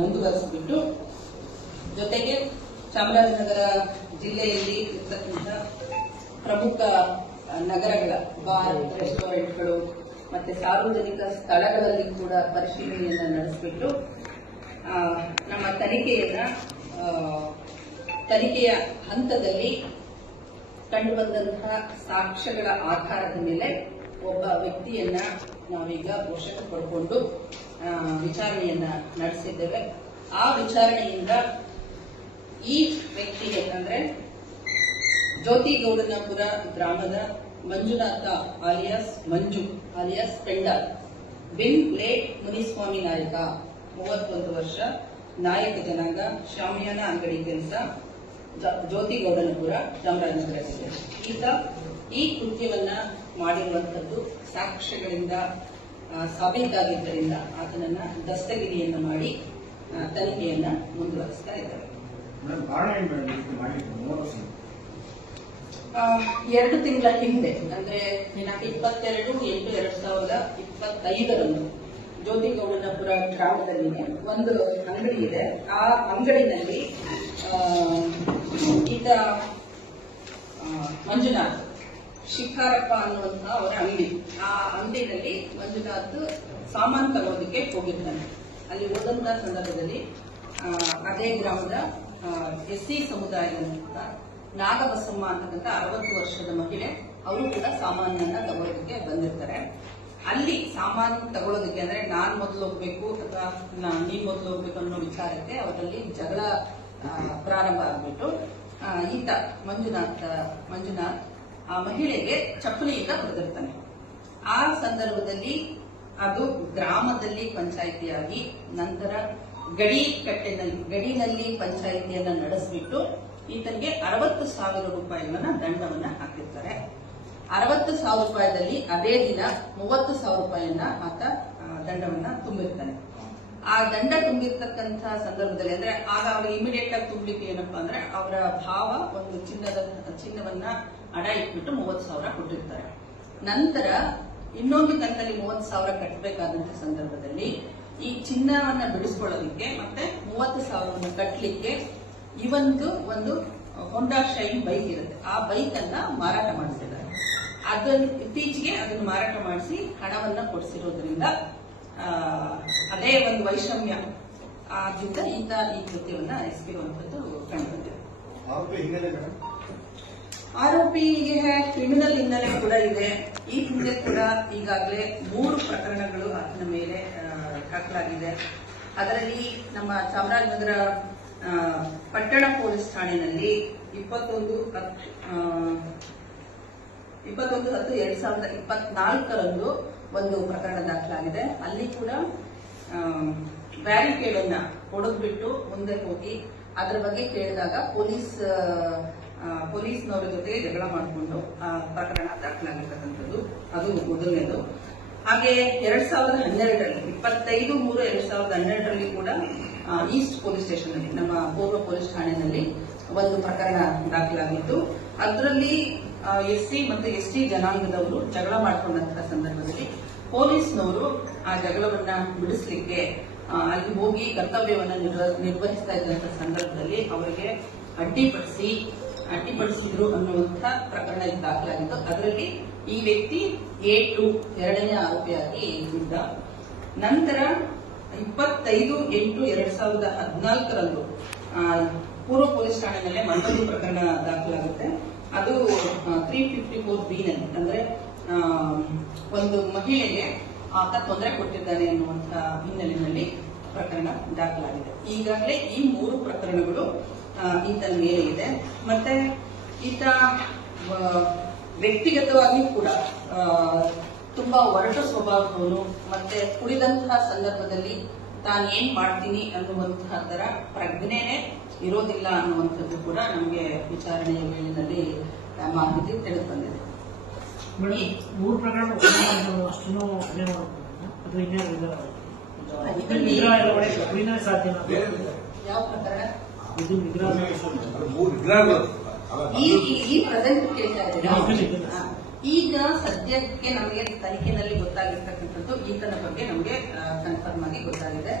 ಮುಂದುವರಿಸಿಬಿಟ್ಟು ಜೊತೆಗೆ ಚಾಮರಾಜನಗರ ಜಿಲ್ಲೆಯಲ್ಲಿ ಇರ್ತಕ್ಕಂಥ ಪ್ರಮುಖ ನಗರಗಳ ಬಾರ್, ರೆಸ್ಟೋರೆಂಟ್ಗಳು ಮತ್ತೆ ಸಾರ್ವಜನಿಕ ಸ್ಥಳಗಳಲ್ಲಿ ಕೂಡ ಪರಿಶೀಲನೆಯನ್ನು ನಡೆಸಿಬಿಟ್ಟು ನಮ್ಮ ತನಿಖೆಯನ್ನ ತನಿಖೆಯ ಹಂತದಲ್ಲಿ ಕಂಡುಬಂದಂತಹ ಸಾಕ್ಷ್ಯಗಳ ಆಧಾರದ ಮೇಲೆ ಒಬ್ಬ ವ್ಯಕ್ತಿಯನ್ನ ನಾವೀಗ ವಶಕ್ಕೆ ಪಡ್ಕೊಂಡು ವಿಚಾರಣೆಯನ್ನ ನಡೆಸಿದ್ದೇವೆ. ಆ ವಿಚಾರಣೆಯಿಂದ ಈ ವ್ಯಕ್ತಿಗೆ ಅಂದ್ರೆ ಜ್ಯೋತಿಗೌಡನಪುರ ಗ್ರಾಮದ ಮಂಜುನಾಥ ಆಲಿಯಾಸ್ ಮಂಜು ಆಲಿಯಾಸ್ ಪೆಂಡ ಬಿನ್ ಲೇಟ್ ಮುನಿಸ್ವಾಮಿ ನಾಯಕ, ಮೂವತ್ತೊಂದು ವರ್ಷ, ನಾಯಕ ಜನಾಂಗ ಶಾಮಿಯಾನ ಅಂಗಡಿ ಕೆಲಸ ಜ್ಯೋತಿಗೌಡನಪುರ ಚಾಮರಾಜನಗರ ಜಿಲ್ಲೆ. ಈತ ಈ ಕೃತ್ಯವನ್ನ ಮಾಡಿರುವಂತದ್ದು ಸಾಕ್ಷ್ಯಗಳಿಂದ ಸಾಬೀತಾಗಿದ್ದರಿಂದ ಆತನನ್ನ ದಸ್ತಗಿರಿಯನ್ನು ಮಾಡಿ ತನಿಖೆಯನ್ನ ಮುಂದುವರಿಸ್ತಾ ಇದ್ದಾರೆ ಎರಡು ತಿಂಗಳ ಹಿಂದೆ ಅಂದ್ರೆ ದಿನಾಂಕ ಇಪ್ಪತ್ತೆರಡು ಎಂಟು ಎರಡ್ ಸಾವಿರದ ಇಪ್ಪತ್ತೈದರಂದು ಜ್ಯೋತಿಗೌಡನಪುರ ಗ್ರಾಮದಲ್ಲಿ ಒಂದು ಅಂಗಡಿ ಇದೆ. ಆ ಅಂಗಡಿನಲ್ಲಿ ಈತ ಮಂಜುನಾಥ್ ಶಿಖಾರಪ್ಪ ಅನ್ನುವಂತಹ ಅವರ ಅಂಗಡಿ. ಆ ಅಂಗಡಿನಲ್ಲಿ ಮಂಜುನಾಥ್ ಸಾಮಾನು ತಗೋದಕ್ಕೆ ಹೋಗಿರ್ತಾನೆ ಅಲ್ಲಿ ಹೋದಂತ ಸಂದರ್ಭದಲ್ಲಿ ಅದೇ ಗ್ರಾಮದ ಎಸ್ ಸಿ ನಾಗಬಸಮ್ಮ ಅಂತಕ್ಕಂಥ ಅರವತ್ತು ವರ್ಷದ ಮಹಿಳೆ, ಅವರು ಕೂಡ ಸಾಮಾನನ್ನ ತಗೊಳ್ಳೋದಕ್ಕೆ ಬಂದಿರ್ತಾರೆ. ಅಲ್ಲಿ ಸಾಮಾನು ತಗೊಳ್ಳೋದಕ್ಕೆ ಅಂದ್ರೆ ನಾನ್ ಮೊದಲು ಹೋಗ್ಬೇಕು ಅಥವಾ ನೀನ್ ಮೊದಲು ಹೋಗ್ಬೇಕು ಅನ್ನೋ ವಿಚಾರಕ್ಕೆ ಅವರಲ್ಲಿ ಜಗಳ ಪ್ರಾರಂಭ ಆಗ್ಬಿಟ್ಟು ಈತ ಮಂಜುನಾಥ್ ಮಂಜುನಾಥ್ ಆ ಮಹಿಳೆಗೆ ಚಪ್ಪಲಿಯಿಂದ ಹೊಡೆದಿರ್ತಾನೆ ಆ ಸಂದರ್ಭದಲ್ಲಿ ಅದು ಗ್ರಾಮದಲ್ಲಿ ಪಂಚಾಯಿತಿಯಾಗಿ ನಂತರ ಗಡಿ ಕಟ್ಟೆನಲ್ಲಿ, ಗಡಿನಲ್ಲಿ ಪಂಚಾಯಿತಿಯನ್ನ ನಡೆಸಿಬಿಟ್ಟು ಈತನಿಗೆ ಅರವತ್ತು ಸಾವಿರ ರೂಪಾಯಿಗಳನ್ನ ದಂಡವನ್ನ ಹಾಕಿರ್ತಾರೆ. ಅರವತ್ತು ಸಾವಿರ ರೂಪಾಯಿದಲ್ಲಿ ಅದೇ ದಿನ ಮೂವತ್ತು ಸಾವಿರ ರೂಪಾಯಿಯನ್ನ ಆತ ದಂಡವನ್ನ ತುಂಬಿರ್ತಾನೆ. ಆ ದಂಡ ತುಂಬಿರ್ತಕ್ಕಂಥ ಸಂದರ್ಭದಲ್ಲಿ ಅಂದ್ರೆ ಆಗ ಅವ್ರಿಗೆ ಇಮಿಡಿಯೇಟ್ ಆಗಿ ತುಂಬಲಿಕ್ಕೆ ಏನಪ್ಪಾ ಅಂದ್ರೆ ಅವರ ಭಾವ ಒಂದು ಚಿನ್ನದ, ಚಿನ್ನವನ್ನ ಅಡ ಇಟ್ಬಿಟ್ಟು ಮೂವತ್ ಸಾವಿರ ಕೊಟ್ಟಿರ್ತಾರೆ. ನಂತರ ಇನ್ನೊಂದು ಕಂತಲ್ಲಿ ಮೂವತ್ತು ಸಾವಿರ ಕಟ್ಟಬೇಕಾದಂತ ಸಂದರ್ಭದಲ್ಲಿ ಈ ಚಿನ್ನವನ್ನ ಬಿಡಿಸ್ಕೊಳ್ಳೋದಕ್ಕೆ ಮತ್ತೆ ಮೂವತ್ತು ಸಾವಿರವನ್ನು ಕಟ್ಟಲಿಕ್ಕೆ ಇವಂದು ಒಂದು ಹೊಂಡಾ ಶೈನ್ ಬೈಕ್ ಇರುತ್ತೆ. ಆ ಬೈಕ್ ಅನ್ನ ಮಾರಾಟ ಮಾಡಿಸಿದ್ದಾರೆ ಅದನ್ನು ಇತ್ತೀಚೆಗೆ ಅದನ್ನು ಮಾರಾಟ ಮಾಡಿಸಿ ಹಣವನ್ನ ಕೊಡಿಸಿರೋದ್ರಿಂದ ಅದೇ ಒಂದು ವೈಷಮ್ಯ. ಆದ್ರಿಂದ ಈತ ಈ ಕೃತ್ಯವನ್ನ ಎಸಗಿರುವಂತದ್ದು ಅಂತದ್ದು ಮೇಡಮ್ ಆರೋಪಿಗೆ ಕ್ರಿಮಿನಲ್ ಹಿನ್ನೆಲೆ ಕೂಡ ಇದೆ. ಈ ಹಿಂದೆ ಕೂಡ ಈಗಾಗಲೇ ಮೂರು ಪ್ರಕರಣಗಳು ಆತನ ಮೇಲೆ ದಾಖಲಾಗಿದೆ. ಅದರಲ್ಲಿ ನಮ್ಮ ಚಾಮರಾಜನಗರ ಪಟ್ಟಣ ಪೊಲೀಸ್ ಠಾಣೆಯಲ್ಲಿ ಇಪ್ಪತ್ತೊಂದು ಇಪ್ಪತ್ತೊಂದು ಹತ್ತು ಎರಡ್ ಸಾವಿರದ ಇಪ್ಪತ್ನಾಲ್ಕರಂದು ಒಂದು ಪ್ರಕರಣ ದಾಖಲಾಗಿದೆ. ಅಲ್ಲಿ ಕೂಡ ಬ್ಯಾರಿಕೇಡ್ ಅನ್ನ ಹೊಡೆದ್ಬಿಟ್ಟು ಮುಂದೆ ಹೋಗಿ ಅದರ ಬಗ್ಗೆ ಕೇಳಿದಾಗ ಪೊಲೀಸ್ ಪೊಲೀಸ್ನವರ ಜೊತೆಗೆ ಜಗಳ ಮಾಡಿಕೊಂಡು ಆ ಪ್ರಕರಣ ದಾಖಲಾಗಿರ್ತಕ್ಕಂಥದ್ದು. ಅದು ಮೊದಲನೇದು. ಹಾಗೆ ಎರಡ್ ಸಾವಿರದ ಹನ್ನೆರಡರಲ್ಲಿ, ಇಪ್ಪತ್ತೈದು ಮೂರು ಎರಡ್ ಸಾವಿರದ ಹನ್ನೆರಡರಲ್ಲಿ ಕೂಡ ಈಸ್ಟ್ ಪೊಲೀಸ್ ಸ್ಟೇಷನ್ನಲ್ಲಿ ನಮ್ಮ ಪೂರ್ವ ಪೊಲೀಸ್ ಠಾಣೆಯಲ್ಲಿ ಒಂದು ಪ್ರಕರಣ ದಾಖಲಾಗಿತ್ತು. ಅದರಲ್ಲಿ ಎಸ್ ಸಿ ಮತ್ತು ಎಸ್ ಟಿ ಜನಾಂಗದವರು ಜಗಳ ಮಾಡಿಕೊಂಡಂತಹ ಸಂದರ್ಭದಲ್ಲಿ ಪೊಲೀಸ್ನವರು ಆ ಜಗಳವನ್ನ ಬಿಡಿಸಲಿಕ್ಕೆ ಅಲ್ಲಿ ಹೋಗಿ ಕರ್ತವ್ಯವನ್ನು ನಿರ್ವ- ನಿರ್ವಹಿಸ್ತಾ ಇದ್ದಂತಹ ಸಂದರ್ಭದಲ್ಲಿ ಅವರಿಗೆ ಅಡ್ಡಿಪಡಿಸಿ, ಅಡ್ಡಿಪಡಿಸಿದ್ರು ಅನ್ನುವಂಥ ಪ್ರಕರಣ ದಾಖಲಾಗಿತ್ತು. ಅದರಲ್ಲಿ ಈ ವ್ಯಕ್ತಿ ಎ ಟು ಎರಡನೇ ಆರೋಪಿಯಾಗಿ ಇದ್ದ. ನಂತರ ಇಪ್ಪತ್ತೈದು, ಎಂಟು, ಎರಡ್ ಸಾವಿರದ ಹದಿನಾಲ್ಕರಂದು ಪೂರ್ವ ಪೊಲೀಸ್ ಠಾಣೆನಲ್ಲೇ ಮತ್ತೊಂದು ಪ್ರಕರಣ ದಾಖಲಾಗುತ್ತೆ. ಅದು ತ್ರೀ ಫಿಫ್ಟಿ ಫೋರ್ ಬಿ ನಲ್ಲಿ. ಅಂದ್ರೆ ಒಂದು ಮಹಿಳೆಗೆ ಆತ ತೊಂದರೆ ಕೊಟ್ಟಿದ್ದಾನೆ ಅನ್ನುವಂಥ ಹಿನ್ನೆಲೆಯಲ್ಲಿ ಪ್ರಕರಣ ದಾಖಲಾಗಿದೆ. ಈಗಾಗಲೇ ಈ ಮೂರು ಪ್ರಕರಣಗಳು ಈತನ ಮೇಲೆ ಇದೆ. ಮತ್ತೆ ಈತ ವ್ಯಕ್ತಿಗತವಾಗಿ ಕೂಡ ತುಂಬಾ ಒರಟು ಸ್ವಭಾವದವನು, ಮತ್ತೆ ಕುಡಿದಂತಹ ಸಂದರ್ಭದಲ್ಲಿ ತಾನೇನ್ ಮಾಡ್ತೀನಿ ಅನ್ನುವಂತಹ ತರ ಪ್ರಜ್ಞೆನೇ ಇರೋದಿಲ್ಲ ಅನ್ನುವಂಥದ್ದು ಕೂಡ ನಮಗೆ ವಿಚಾರಣೆಯ ವೇಳೆಯಲ್ಲಿ ಆ, ಮಾಹಿತಿ ತಿಳಿದು ಬಂದಿದೆ ಮೂರು ಪ್ರಕರಣ ಅಷ್ಟನ್ನು ಅದೇ ಮಾಡಬೇಕು ಅದು ಇನ್ನೇನು ಇದು ಯಾವ ಪ್ರಕರಣ? ಈ ಪ್ರೆಸೆಂಟ್ ಕೇಳ್ತಾ? ಈಗ ಸದ್ಯಕ್ಕೆ ನಮಗೆ ತನಿಖೆನಲ್ಲಿ ಗೊತ್ತಾಗಿರ್ತಕ್ಕಂಥದ್ದು ಈತನ ಬಗ್ಗೆ ನಮಗೆ ಕನ್ಫರ್ಮ್ ಆಗಿ ಗೊತ್ತಾಗಿದೆ.